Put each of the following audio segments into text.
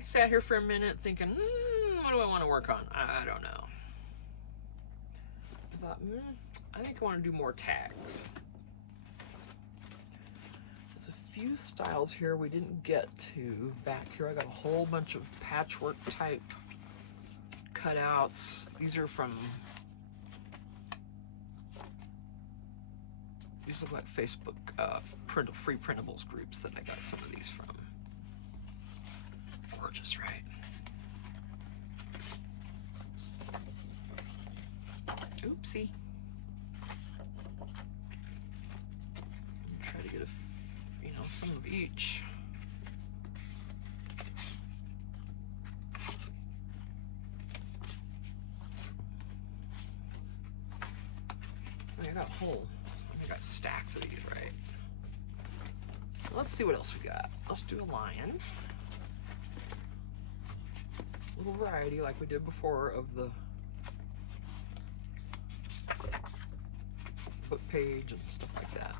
I sat here for a minute thinking, what do I want to work on? I don't know. I thought, I think I want to do more tags. There's a few styles here we didn't get to. Back here I got a whole bunch of patchwork type cutouts. These are from, these look like Facebook free printables groups that I got some of these from. Gorgeous, right? Oopsie. Try to get some of each. I got a whole, I got stacks of these, right? So let's see what else we got. Let's do a lion. A little variety like we did before of the book page and stuff like that.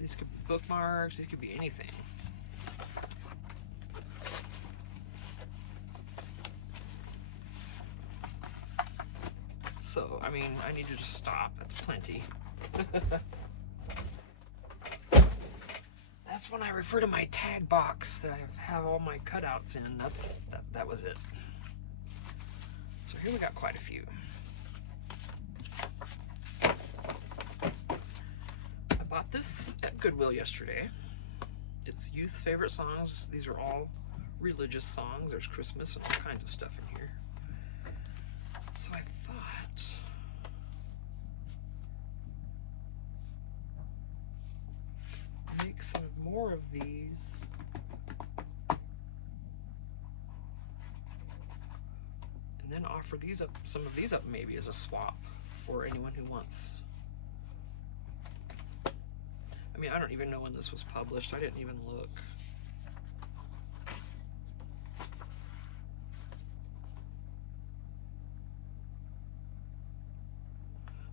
These could be bookmarks, these could be anything. So, I mean, I need to just stop. That's plenty. That's when I refer to my tag box that I have all my cutouts in. That was it. So here we got quite a few. I bought this at Goodwill yesterday. It's Youth's Favorite Songs. These are all religious songs. There's Christmas and all kinds of stuff in here. So I thought make some more of these. And then offer these up, some of these up maybe as a swap for anyone who wants. I mean, I don't even know when this was published. I didn't even look.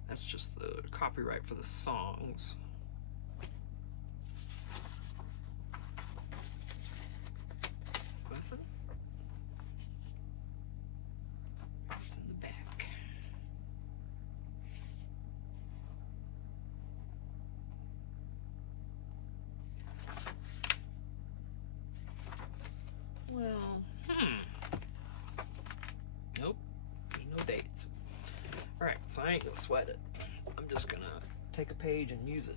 That's just the copyright for the songs. It's in the back. Well, nope, there's no dates. Alright, so I ain't gonna sweat it. I'm just gonna take a page and use it.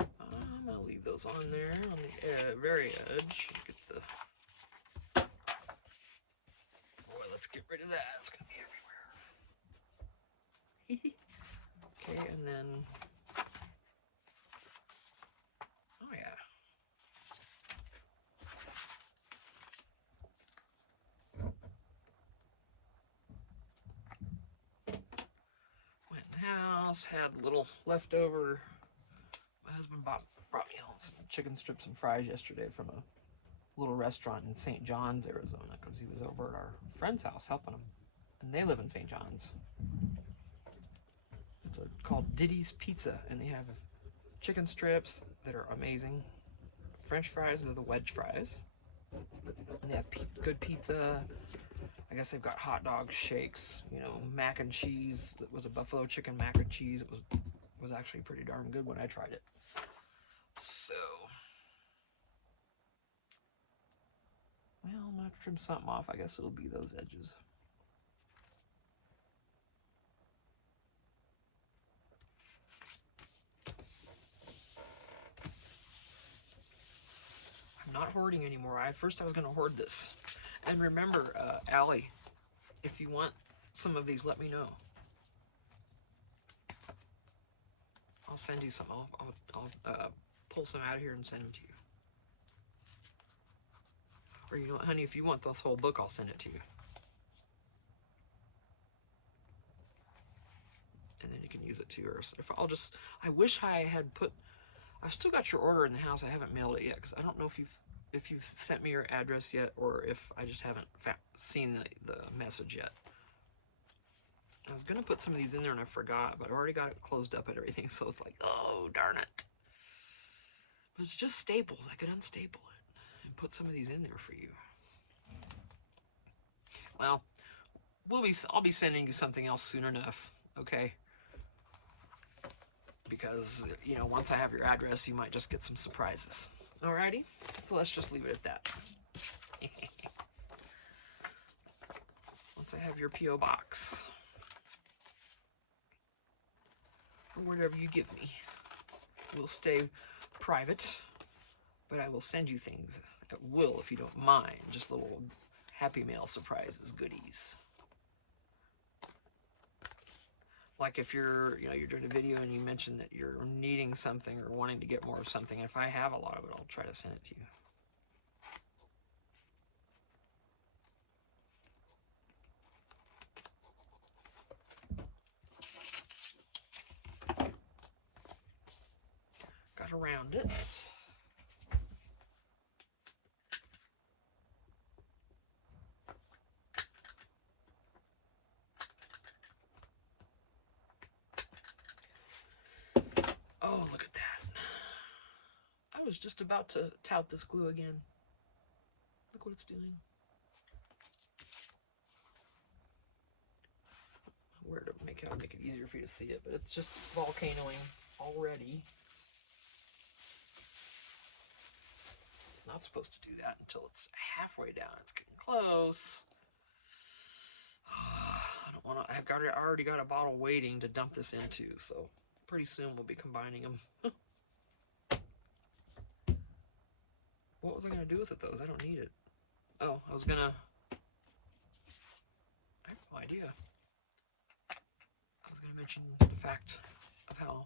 I'm gonna leave those on there on the very edge. Get the. Boy, let's get rid of that. It's gonna be everywhere. Okay, and then. Oh yeah. Went in the house, had a little leftover. My husband brought me home some chicken strips and fries yesterday from a little restaurant in St. John's, Arizona, because he was over at our friend's house helping him. And they live in St. John's. It's called Diddy's Pizza, and they have chicken strips that are amazing. French fries are the wedge fries. And they have good pizza. I guess they've got hot dogs, shakes, mac and cheese. That was a buffalo chicken mac and cheese. It was actually pretty darn good when I tried it. So, well, I'm gonna trim something off. I guess it'll be those edges. I'm not hoarding anymore. First I was gonna hoard this. And remember, Allie, if you want some of these, let me know. I'll send you some. I'll pull some out of here and send them to you. Or you know what, honey, if you want this whole book, I'll send it to you. And then you can use it too. Or if I wish I had put. I've still got your order in the house. I haven't mailed it yet because I don't know if you've sent me your address yet, or if I just haven't seen the message yet. I was gonna put some of these in there and I forgot, but I already got it closed up and everything, so it's like, oh darn it. But it's just staples. I could unstaple it and put some of these in there for you. Well, I'll be sending you something else soon enough, okay? Because, you know, once I have your address, you might just get some surprises. Alrighty? So let's just leave it at that. Once I have your P.O. box. Or whatever you give me. We'll stay private, but I will send you things at will if you don't mind. Just little Happy Mail surprises, goodies. Like if you're doing a video and you mention that you're needing something or wanting to get more of something, if I have a lot of it, I'll try to send it to you. Got around it. Oh, look at that. I was just about to tout this glue again. Look what it's doing. Where to make it easier for you to see it, but it's just volcanoing already. Not supposed to do that until it's halfway down. It's getting close. I don't want to. I already got a bottle waiting to dump this into, so pretty soon we'll be combining them. What was I gonna do with it though? I don't need it. Oh, I was gonna. I have no idea. I was gonna mention the fact of how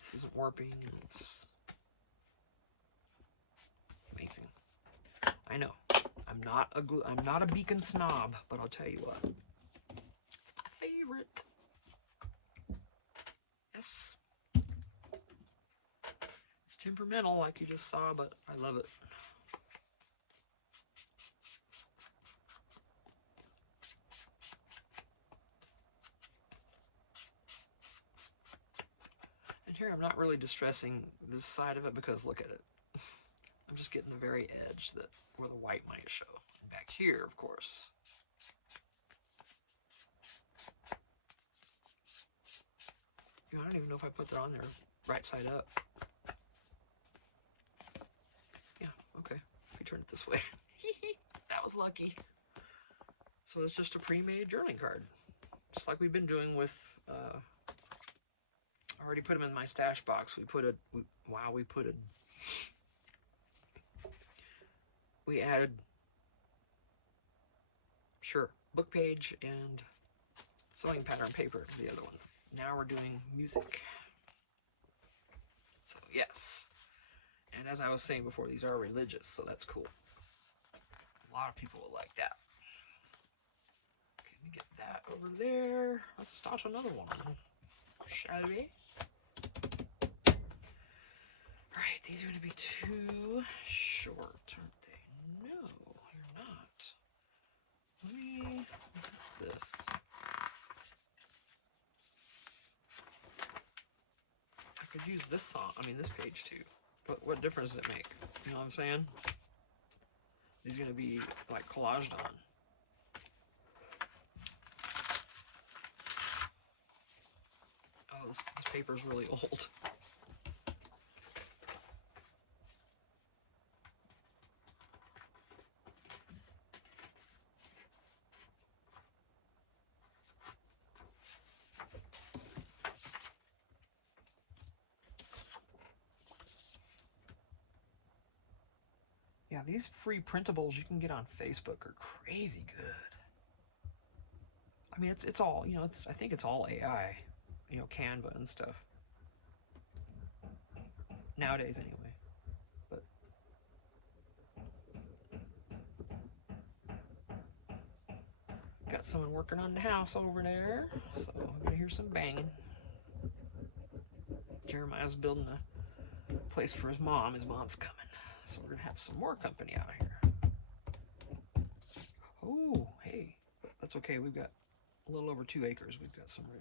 this isn't warping and it's amazing. I know. I'm not a beacon snob, but I'll tell you what. It's my favorite. Yes. It's temperamental like you just saw, but I love it. And here I'm not really distressing this side of it because look at it. I'm just getting the very edge where the white might show. And back here, of course. I don't even know if I put that on there right side up. Yeah, okay. If we turn it this way. That was lucky. So it's just a pre-made journaling card. Just like we've been doing with, I already put them in my stash box. We added, sure, book page and sewing pattern paper to the other ones. Now we're doing music. So yes. And as I was saying before, these are religious, so that's cool. A lot of people will like that. Okay, let me get that over there. Let's start another one, shall we? Alright, these are going to be too short, aren't they? No, you're not. What's this? I could use this this page too. But what difference does it make? You know what I'm saying? These are going to be like collaged on. Oh, this paper's really old. Yeah, these free printables you can get on Facebook are crazy good. I mean, it's all, you know, I think it's all AI, you know, Canva and stuff. Nowadays, anyway. But got someone working on the house over there, so I'm gonna hear some banging. Jeremiah's building a place for his mom. His mom's coming, so we're gonna have some more company out here. Oh, hey, that's okay. We've got a little over 2 acres. We've got some room.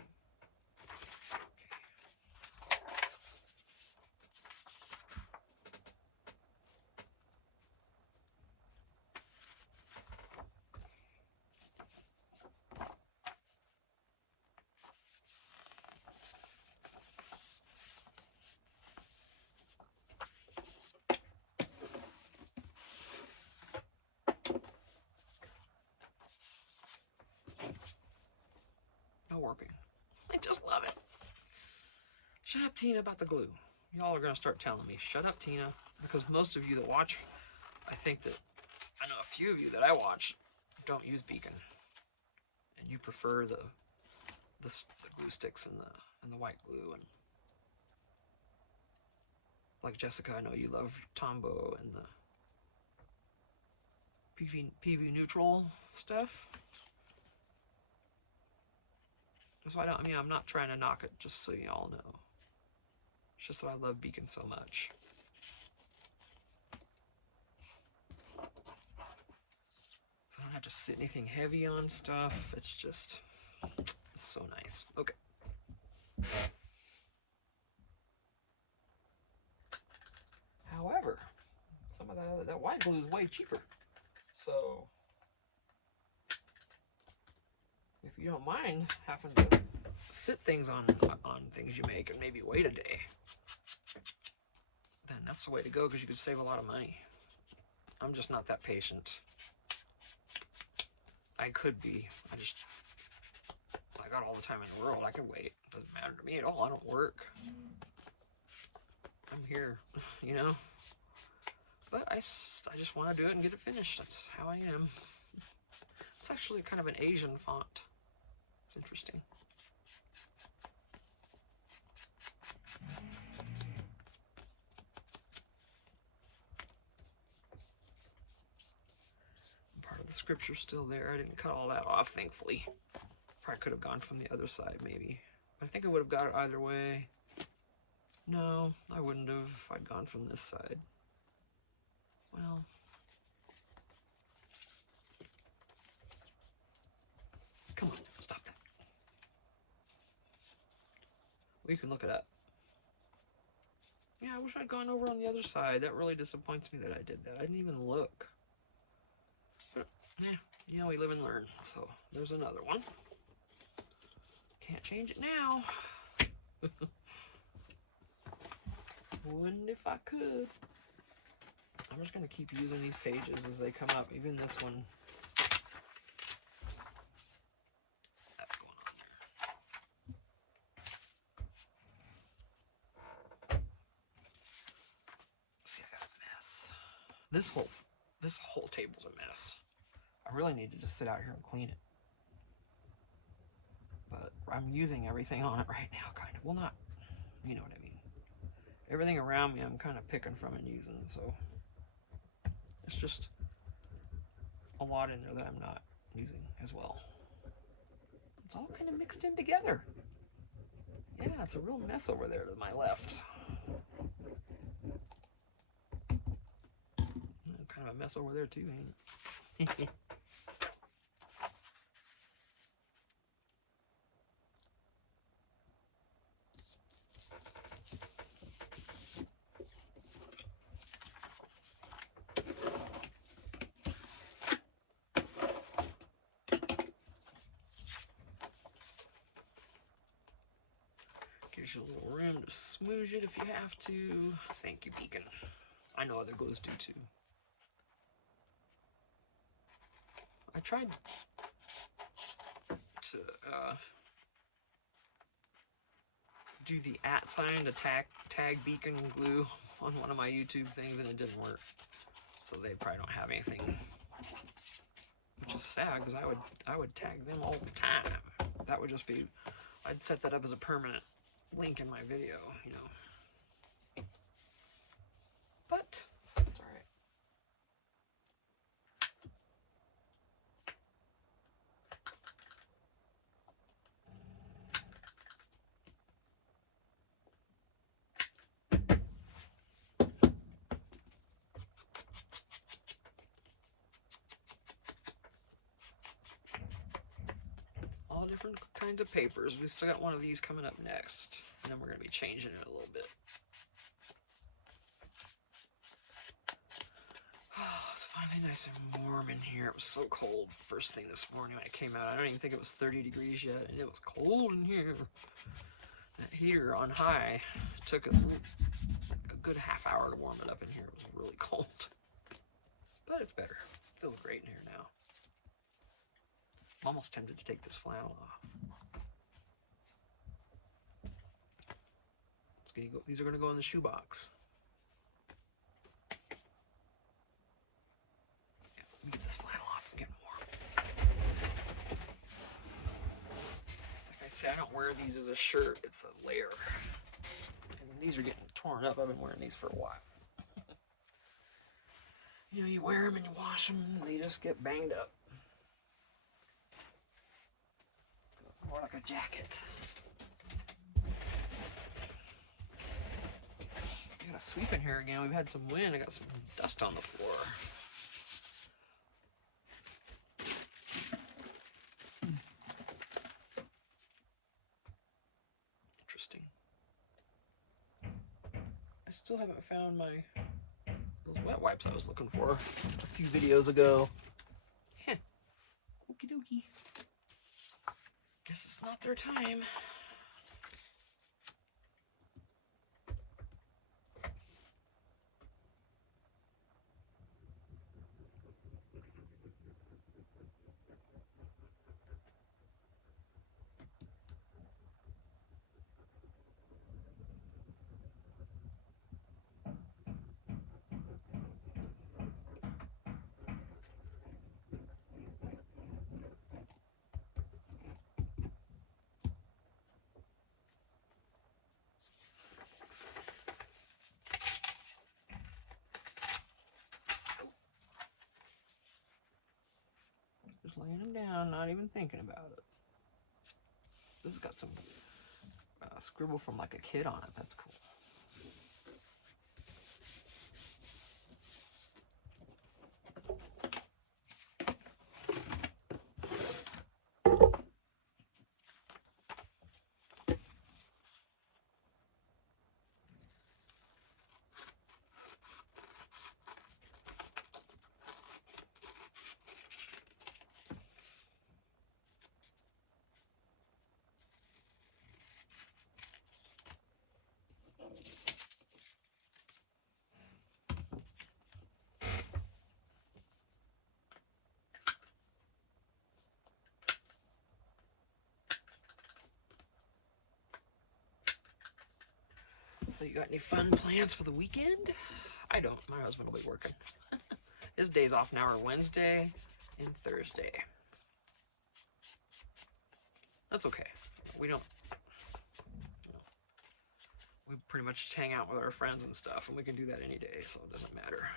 No warping. I just love it. Shut up, Tina, about the glue. Y'all are gonna start telling me, shut up, Tina, because most of you that watch, I think that, I know a few of you that I watch don't use Beacon, and you prefer the glue sticks and the white glue, and like Jessica, I know you love Tombow and the PV neutral stuff. So I mean, I'm not trying to knock it, just so you all know. It's just that I love Beacon so much. I don't have to sit anything heavy on stuff. It's just, it's so nice. Okay. However, some of that white glue is way cheaper. So if you don't mind having to sit things on things you make and maybe wait a day, then that's the way to go, because you could save a lot of money. I'm just not that patient. I could be. I got all the time in the world. I can wait. It doesn't matter to me at all. I don't work. I'm here, you know? But I just want to do it and get it finished. That's how I am. It's actually kind of an Asian font. It's interesting. Part of the scripture's still there. I didn't cut all that off, thankfully. Probably could have gone from the other side, maybe. But I think I would have got it either way. No, I wouldn't have if I'd gone from this side. Well, come on, stop that. We can look it up. Yeah, I wish I'd gone over on the other side. That really disappoints me that I did that. I didn't even look. But, yeah, you know, we live and learn. So, there's another one. Can't change it now. Wouldn't if I could. I'm just going to keep using these pages as they come up. Even this one. That's going on there. See, I got a mess. This whole table's a mess. I really need to just sit out here and clean it. But I'm using everything on it right now, kind of. Well, not, you know what I mean. Everything around me I'm kind of picking from and using, so it's just a lot in there that I'm not using as well. It's all kind of mixed in together. Yeah, it's a real mess over there to my left. Kind of a mess over there too, ain't it? Gives you a little room to smoosh it if you have to. Thank you, Beacon. I know other glues do too. I tried to do the @ sign to tag Beacon glue on one of my YouTube things, and it didn't work. So they probably don't have anything which is sad because I would tag them all the time. That would just be, I'd set that up as a permanent link in my video, you know. But it's all right. All different kinds of papers. We still got one of these coming up next, and then we're going to be changing it a little bit. Oh, it's finally nice and warm in here. It was so cold first thing this morning when I came out. I don't even think it was 30 degrees yet, and it was cold in here. That heater on high took a good half hour to warm it up in here. It was really cold. But it's better. It feels great in here now. I'm almost tempted to take this flannel off. These are going to go in the shoebox. Yeah, let me get this flannel off. I'm getting warm. Like I say, I don't wear these as a shirt. It's a layer. And these are getting torn up. I've been wearing these for a while. You know, you wear them and you wash them, and they just get banged up. More like a jacket. I got a sweep in here again. We've had some wind. I got some dust on the floor. Interesting. I still haven't found those wet wipes I was looking for a few videos ago. Heh. Okie dokie. Guess it's not their time. Just laying them down, not even thinking about it. This has got some scribble from like a kid on it. That's cool. So you got any fun plans for the weekend? I don't. My husband will be working. His days off now are Wednesday and Thursday. That's okay. We don't, you know, we pretty much hang out with our friends and stuff, and we can do that any day, so it doesn't matter.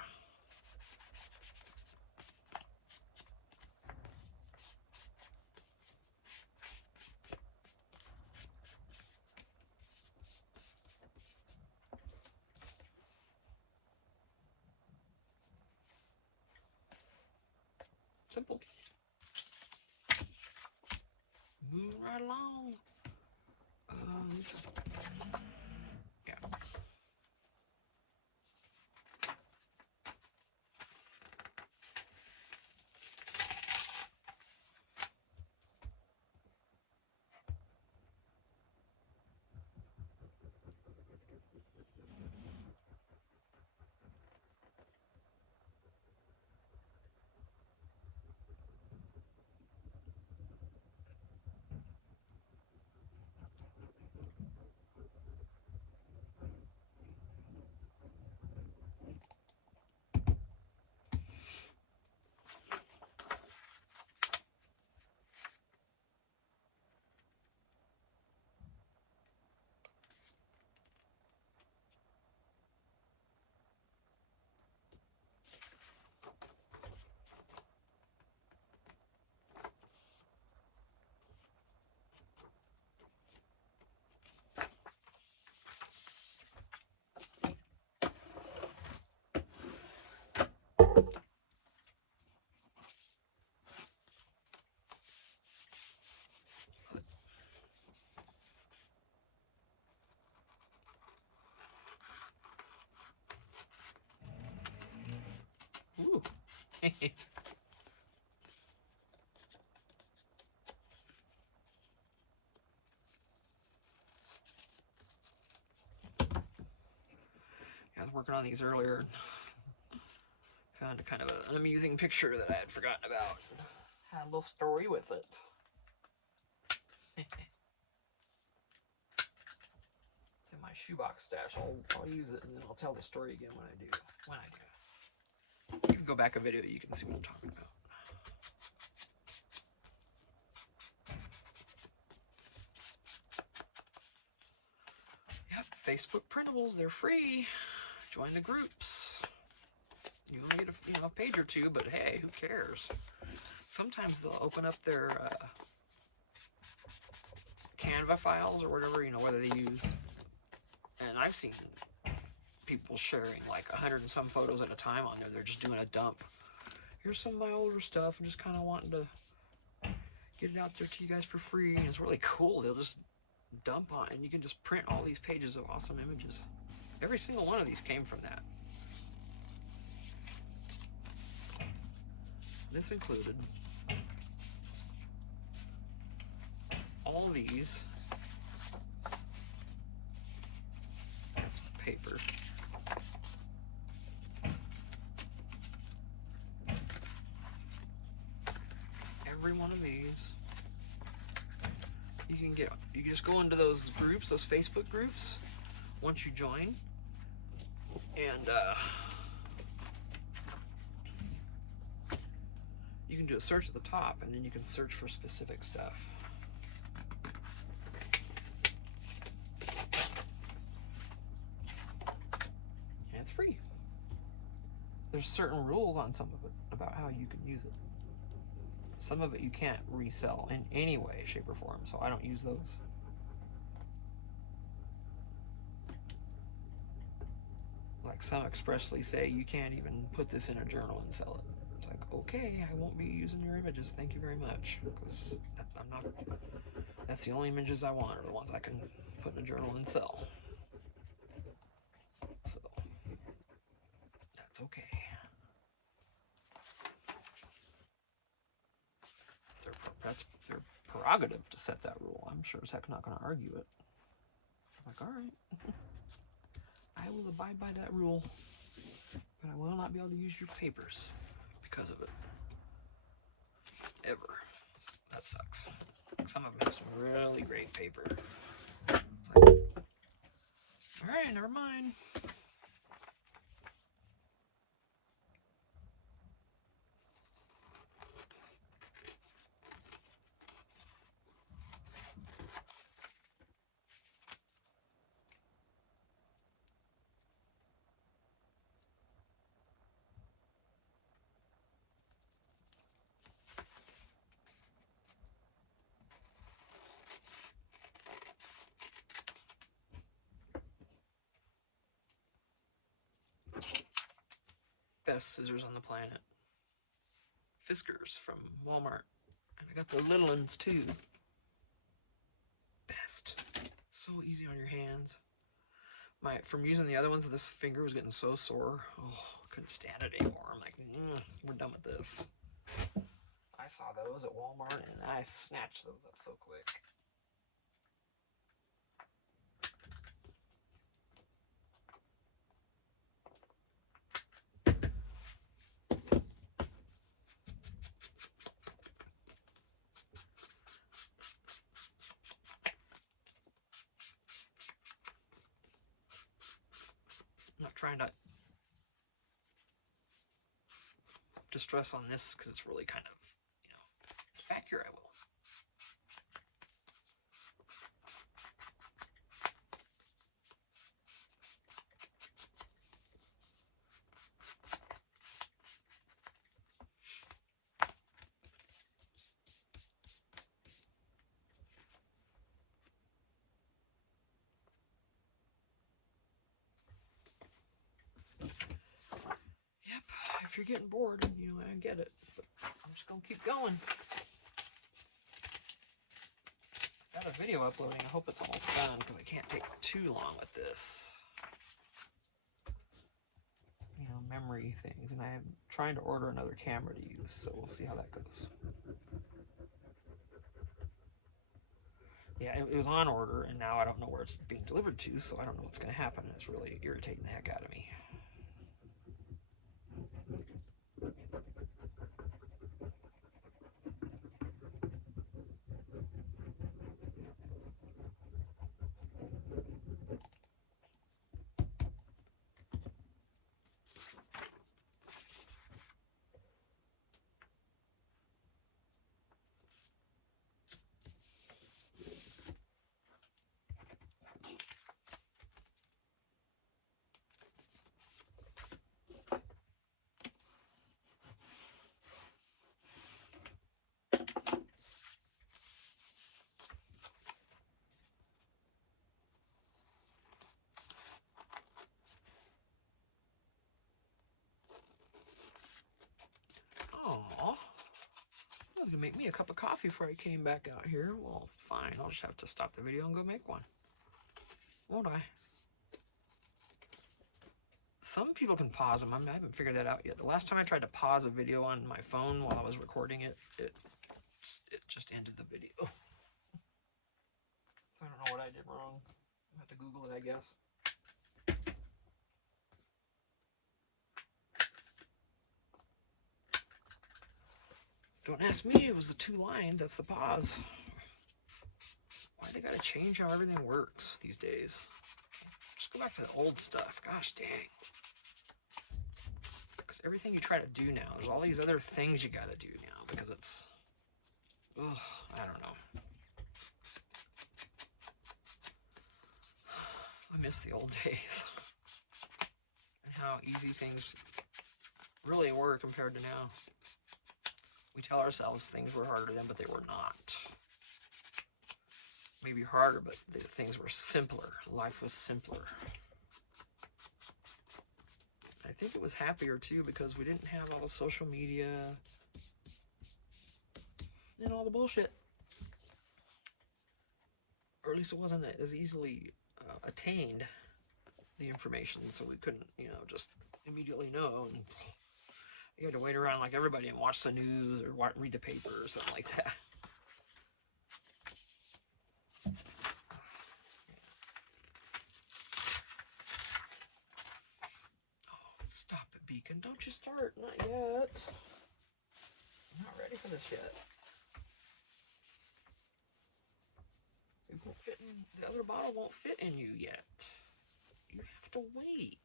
Simple. Moving right along. Yeah. I was working on these earlier and found a kind of an amusing picture that I had forgotten about. Had a little story with it. It's in my shoebox stash. I'll use it and then I'll tell the story again when I do. You can go back a video, you can see what I'm talking about. Yep, Facebook printables, they're free. Join the groups. You only get a page or two, but hey, who cares? Sometimes they'll open up their Canva files or whatever, whether they use. And I've seen people sharing like 100 and some photos at a time on there. They're just doing a dump. Here's some of my older stuff. I'm just kind of wanting to get it out there to you guys for free. And it's really cool. They'll just dump on it, and you can just print all these pages of awesome images. Every single one of these came from that. This included all these. That's paper. Every one of these. You can just go into those groups, those Facebook groups, once you join, and you can do a search at the top, and then you can search for specific stuff. And it's free. There's certain rules on some of it about how you can use it. Some of it you can't resell in any way, shape, or form, so I don't use those. Like some expressly say you can't even put this in a journal and sell it. It's like, okay, I won't be using your images, thank you very much, because that's the only images I want, are the ones I can put in a journal and sell. So that's okay. That's their prerogative to set that rule. I'm sure as heck not going to argue it. I'm like, all right, I will abide by that rule, but I will not be able to use your papers because of it. Ever. That sucks. Some of them have some really great paper. It's like, all right, never mind. Best scissors on the planet. Fiskars from Walmart. And I got the little ones too. Best. So easy on your hands. From using the other ones, this finger was getting so sore. Oh, couldn't stand it anymore. I'm like, we're done with this. I saw those at Walmart and I snatched those up so quick. I'm not trying to distress on this because it's really kind of, back here I will. Yep, if you're getting bored, I get it, but I'm just gonna keep going. Got a video uploading. I hope it's almost done because I can't take too long with this. memory things, and I am trying to order another camera to use, so we'll see how that goes. Yeah, it was on order, and now I don't know where it's being delivered to, so I don't know what's going to happen. It's really irritating the heck out of me. Oh, I was gonna make me a cup of coffee before I came back out here. Well, fine. I'll just have to stop the video and go make one. Won't I? Some people can pause them. I haven't figured that out yet. The last time I tried to pause a video on my phone while I was recording it, it just ended the video. So I don't know what I did wrong. I'll have to Google it, I guess. Don't ask me, it was the 2 lines, that's the pause. Why they gotta change how everything works these days? Just go back to the old stuff, gosh dang. Because everything you try to do now, there's all these other things you gotta do now because it's, ugh, I don't know. I miss the old days. And how easy things really were compared to now. We tell ourselves things were harder then, but they were not. Maybe harder, but the things were simpler. Life was simpler. I think it was happier too because we didn't have all the social media and all the bullshit. Or at least it wasn't as easily attained, the information, so we couldn't, just immediately know. And you had to wait around like everybody and watch the news or read the paper or something like that. Oh, stop it, Beacon. Don't you start. Not yet. I'm not ready for this yet. It won't fit in. The other bottle won't fit in you yet. You have to wait.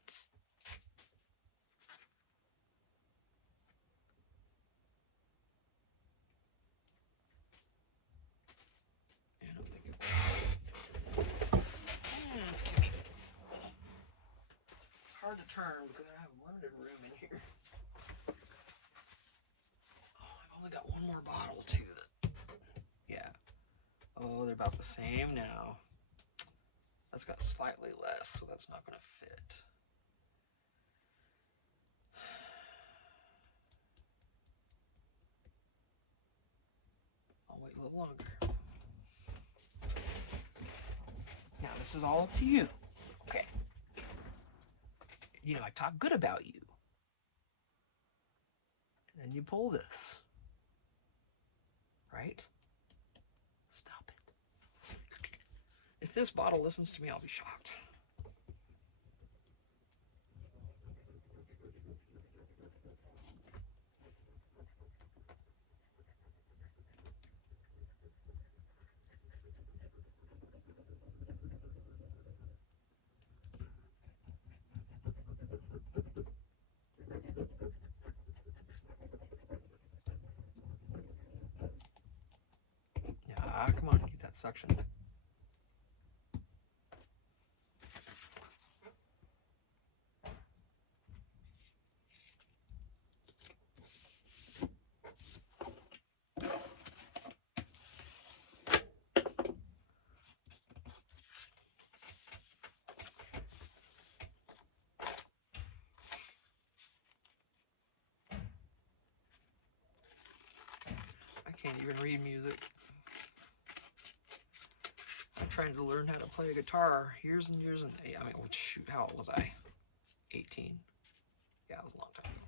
Excuse me. Hard to turn because I have limited room in here. Oh, I've only got one more bottle too. Yeah. Oh, they're about the same now. That's got slightly less, so that's not going to fit. I'll wait a little longer. Now, this is all up to you. Okay. I talk good about you. And then you pull this. Right? Stop it. If this bottle listens to me, I'll be shocked. Come on, get that suction. I can't even read music. I'm trying to learn how to play a guitar years and years and, shoot, how old was I? 18. Yeah, it was a long time ago.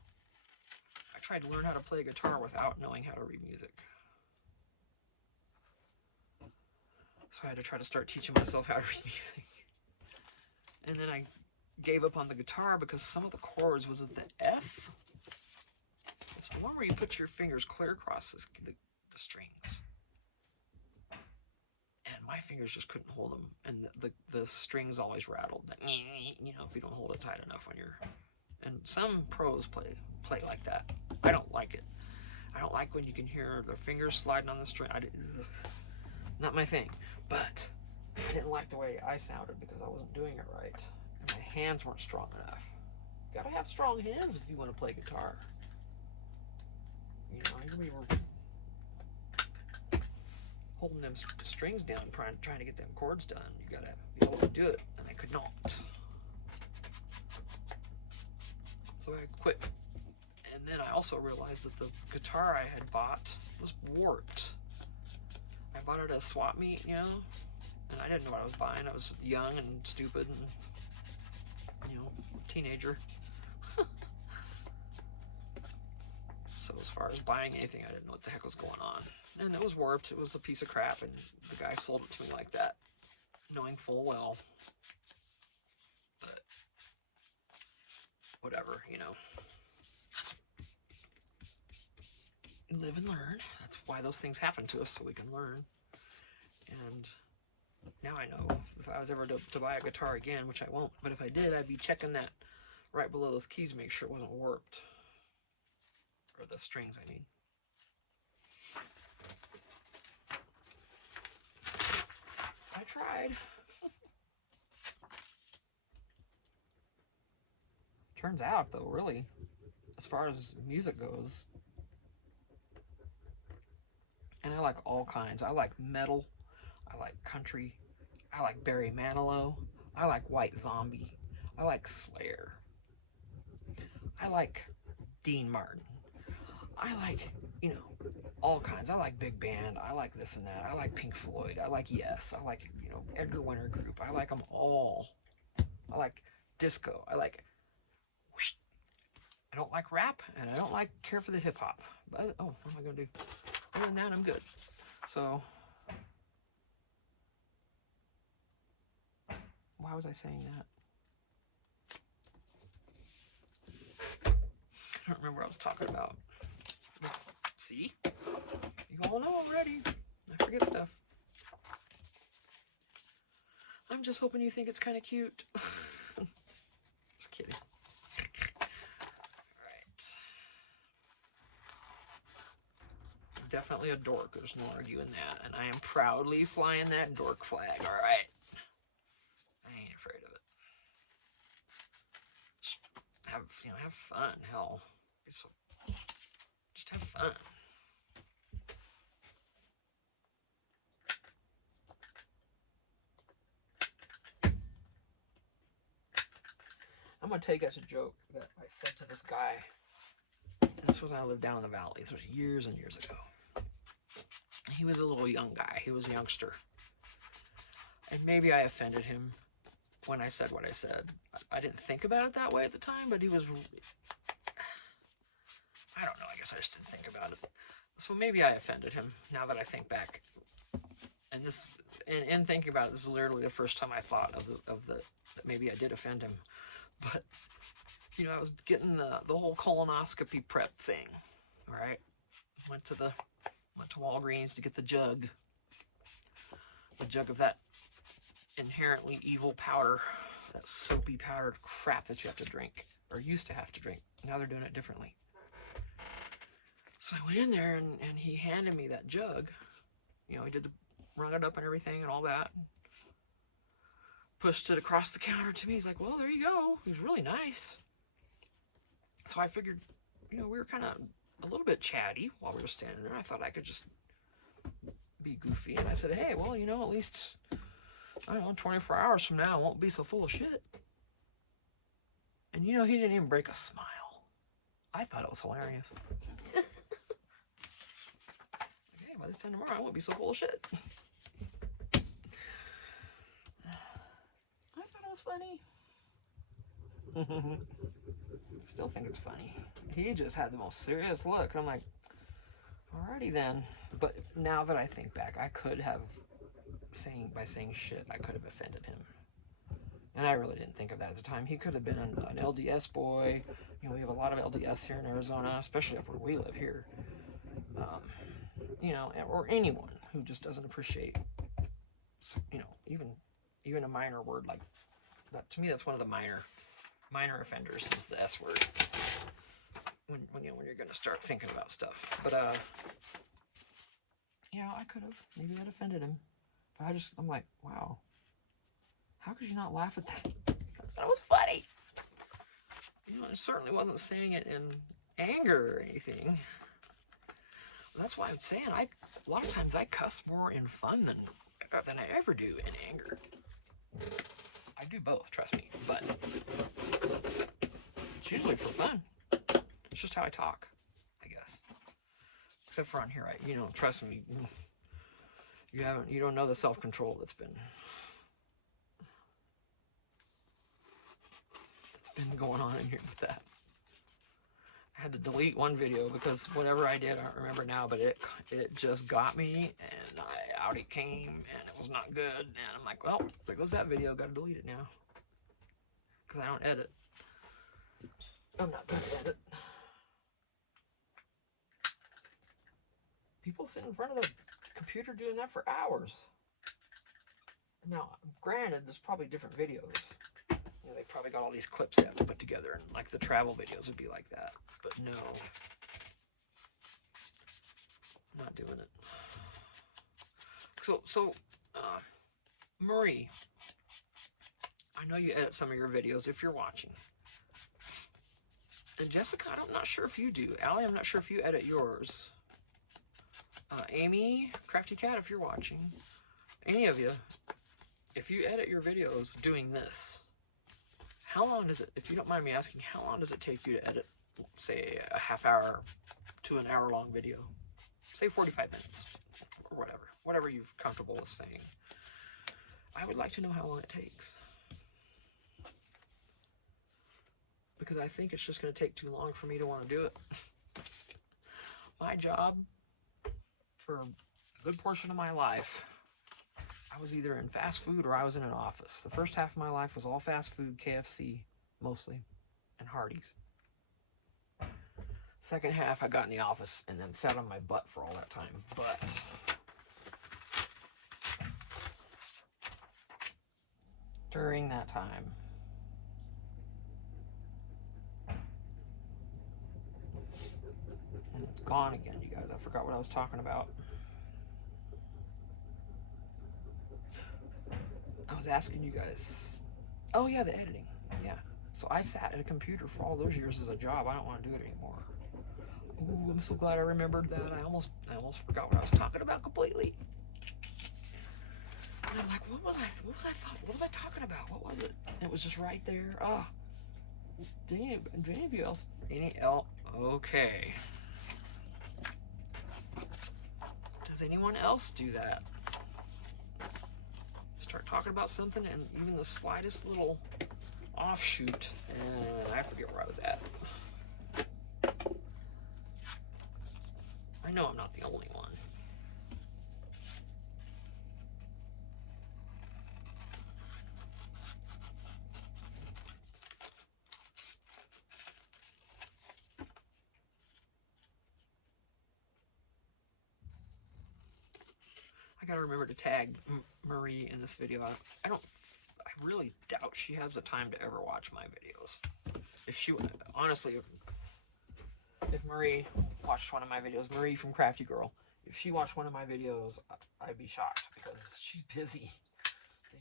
I tried to learn how to play guitar without knowing how to read music. So I had to try to start teaching myself how to read music. And then I gave up on the guitar because some of the chords, was it the F? It's the one where you put your fingers clear across the strings. And my fingers just couldn't hold them. And the strings always rattled. You know, if you don't hold it tight enough when you're... And some pros play like that. I don't like it. I don't like when you can hear their fingers sliding on the string. Not my thing. But I didn't like the way I sounded because I wasn't doing it right. And my hands weren't strong enough. You gotta have strong hands if you want to play guitar. You know, we were holding them strings down, trying to get them chords done. You gotta be able to do it, and I could not. So I quit. And then I also realized that the guitar I had bought was warped. I bought it at a swap meet, you know, and I didn't know what I was buying. I was young and stupid and, you know, teenager. So as far as buying anything, I didn't know what the heck was going on. And it was warped. It was a piece of crap, and the guy sold it to me like that, knowing full well. But whatever, you know. Live and learn. That's why those things happen to us, so we can learn. And now I know if I was ever to buy a guitar again, which I won't, but if I did, I'd be checking that right below those keys to make sure it wasn't warped. Or the strings, I mean. I tried. Turns out, though, really, as far as music goes, and I like all kinds. I like metal. I like country. I like Barry Manilow. I like White Zombie. I like Slayer. I like Dean Martin. I like, you know, all kinds. I like big band. I like this and that. I like Pink Floyd. I like Yes. I like, you know, Edgar Winter Group. I like them all. I like disco. I like... Whoosh. I don't like rap, and I don't care for the hip hop. But oh, what am I gonna do? Other than that, I'm good. So, why was I saying that? I don't remember what I was talking about. See? You all know already. I forget stuff. I'm just hoping you think it's kind of cute. Just kidding. Alright. Definitely a dork. There's no arguing that. And I am proudly flying that dork flag. Alright. I ain't afraid of it. Just have fun. Hell. Just have fun. I'm going to take as a joke that I said to this guy, and this was when I lived down in the valley. This was years and years ago. He was a little young guy. He was a youngster. And maybe I offended him when I said what I said. I didn't think about it that way at the time, but he was... I don't know. I guess I just didn't think about it. So maybe I offended him, now that I think back. And this... In thinking about it, this is literally the first time I thought that maybe I did offend him. But, you know, I was getting the whole colonoscopy prep thing, all right? Went to Walgreens to get the jug of that inherently evil powder, that soapy powdered crap that you have to drink, or used to have to drink. Now they're doing it differently. So I went in there, and he handed me that jug. You know, he rung it up and everything and all that. Pushed it across the counter to me. He's like, well, there you go. He was really nice. So I figured, you know, we were kind of a little bit chatty while we were standing there. I thought I could just be goofy. And I said, hey, well, you know, at least, I don't know, 24 hours from now, I won't be so full of shit. And, you know, he didn't even break a smile. I thought it was hilarious. Like, hey, by this time tomorrow, I won't be so full of shit. I thought it was funny. Still think it's funny. He just had the most serious look. And I'm like, alrighty then. But now that I think back, I could have, by saying shit, I could have offended him. And I really didn't think of that at the time. He could have been an LDS boy. You know, we have a lot of LDS here in Arizona, especially up where we live here. You know, or anyone who just doesn't appreciate, you know, even a minor word like that. To me, that's one of the minor offenders is the S word. When you're going to start thinking about stuff. But you know, I could have. Maybe that offended him. But I'm like, wow. How could you not laugh at that? That was funny. You know, I certainly wasn't saying it in anger or anything. That's why I'm saying a lot of times I cuss more in fun than I ever do in anger. I do both, trust me, but it's usually for fun. It's just how I talk, I guess. Except for on here, you know, trust me, you don't know the self-control that's been going on in here with that. I had to delete one video because whatever I did, I don't remember now, but it just got me, and out it came, and it was not good, and I'm like, well, there goes that video, gotta delete it now. Because I don't edit. I'm not gonna edit. People sit in front of the computer doing that for hours. Now, granted, there's probably different videos. You know, they probably got all these clips they have to put together, and like the travel videos would be like that. But no, I'm not doing it. So, Marie, I know you edit some of your videos if you're watching. And Jessica, I'm not sure if you do. Allie, I'm not sure if you edit yours. Amy, Crafty Cat, if you're watching. Any of you, if you edit your videos doing this, how long does it, if you don't mind me asking, how long does it take you to edit, say, a half hour to an hour long video? Say 45 minutes, or whatever you're comfortable with saying. I would like to know how long it takes. Because I think it's just going to take too long for me to want to do it. My job, for a good portion of my life, I was either in fast food or I was in an office. The first half of my life was all fast food, KFC, mostly, and Hardee's. Second half, I got in the office and then sat on my butt for all that time. But during that time, and it's gone again, you guys. I forgot what I was talking about. I was asking you guys. Oh yeah, the editing. Yeah. So I sat at a computer for all those years as a job. I don't want to do it anymore. Ooh, I'm so glad I remembered that. I almost forgot what I was talking about completely. And I'm like, what was I talking about? What was it? And it was just right there. Oh. Do any of you else? Okay. Does anyone else do that? Start talking about something and even the slightest little offshoot, and I forget where I was at. I know I'm not the only one. I gotta remember to tag Marie in this video. I really doubt she has the time to ever watch my videos. If she, honestly, if Marie watched one of my videos, Marie from Crafty Girl, if she watched one of my videos, I'd be shocked because she's busy.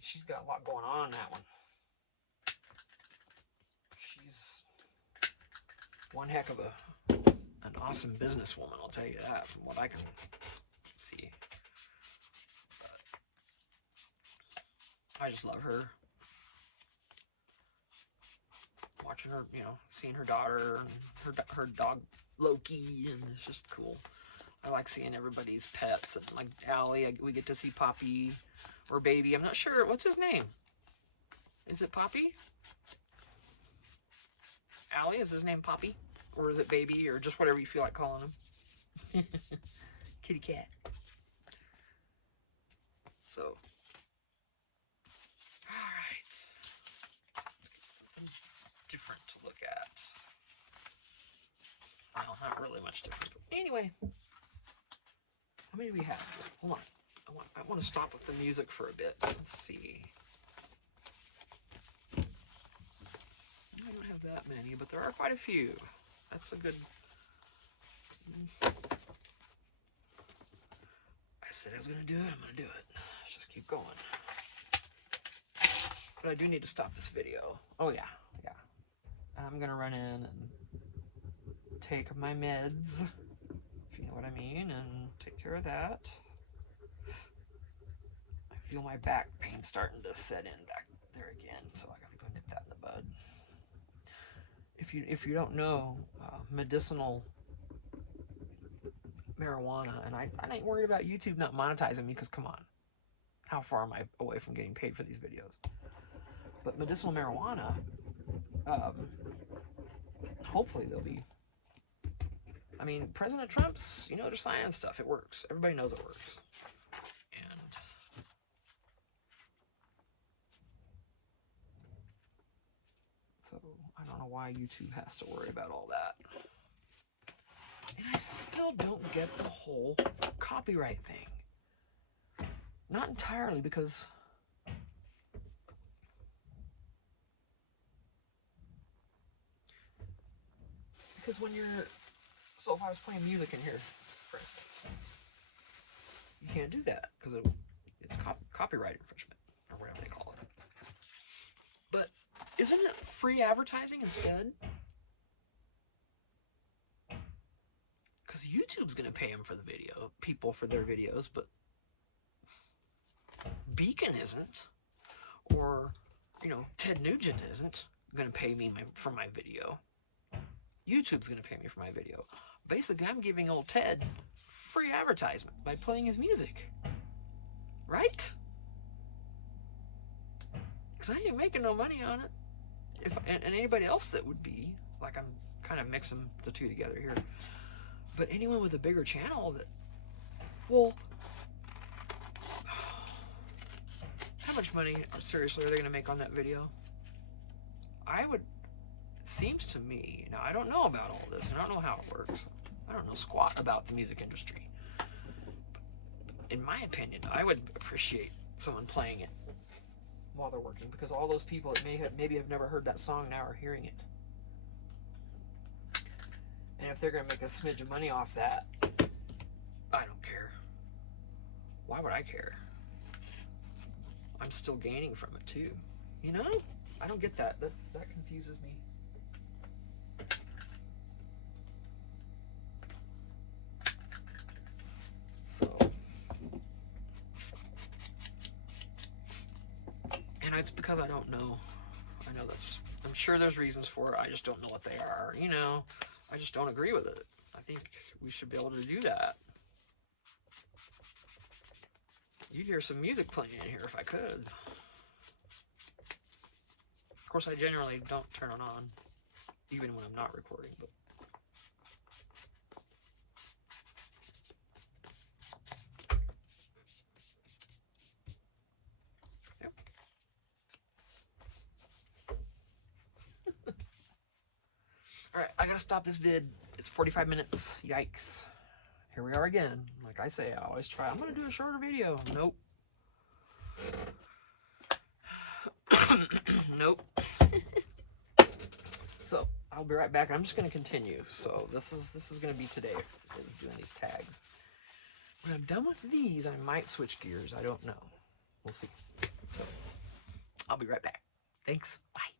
She's got a lot going on in that one. She's one heck of an awesome businesswoman, I'll tell you that, from what I can see. I just love her. Watching her, you know, seeing her daughter and her dog Loki, and it's just cool. I like seeing everybody's pets, and like Allie, we get to see Poppy or Baby. I'm not sure what's his name. Is it Poppy? Allie, is his name Poppy? Or is it Baby? Or just whatever you feel like calling him. Kitty cat. So, alright. Something different to look at. Well, not really much different. But anyway. How many do we have? Hold on. I want to stop with the music for a bit. Let's see. I don't have that many, but there are quite a few. That's a good... I said I was going to do it. I'm going to do it. Let's just keep going. But I do need to stop this video. Oh, yeah. Yeah. I'm going to run in and take my meds, if you know what I mean, and take care of that. I feel my back pain starting to set in back there again, so I gotta go nip that in the bud. If you don't know, medicinal marijuana, and I ain't worried about YouTube not monetizing me, because come on, how far am I away from getting paid for these videos? But medicinal marijuana, hopefully there'll be. I mean, President Trump's, you know, they're signing stuff. It works. Everybody knows it works. And so I don't know why YouTube has to worry about all that. And I still don't get the whole copyright thing. Not entirely, because when you're... So if I was playing music in here, for instance, you can't do that because it's copyright infringement, or whatever they call it. But isn't it free advertising instead? Because YouTube's going to pay them for the video, people for their videos, but Beacon isn't, or, you know, Ted Nugent isn't going to pay me for my video. YouTube's going to pay me for my video. Basically, I'm giving old Ted free advertisement by playing his music. Right? Because I ain't making no money on it. And anybody else that would be, like, I'm kind of mixing the two together here. But anyone with a bigger channel that, well, how much money, seriously, are they going to make on that video? It seems to me, now I don't know about all this, and I don't know how it works. I don't know squat about the music industry. But in my opinion, I would appreciate someone playing it while they're working, because all those people that maybe have never heard that song now are hearing it. And if they're going to make a smidge of money off that, I don't care. Why would I care? I'm still gaining from it too. You know? I don't get that. That confuses me. So, and it's because I don't know. I know I'm sure there's reasons for it. I just don't know what they are. You know, I just don't agree with it. I think we should be able to do that. You'd hear some music playing in here if I could. Of course, I generally don't turn it on, even when I'm not recording, but. Alright, I gotta stop this vid. It's 45 minutes. Yikes. Here we are again. Like I say, I always try. I'm gonna do a shorter video. Nope. Nope. So, I'll be right back. I'm just gonna continue. So, this is gonna be today, is doing these tags. When I'm done with these, I might switch gears. I don't know. We'll see. So, I'll be right back. Thanks. Bye.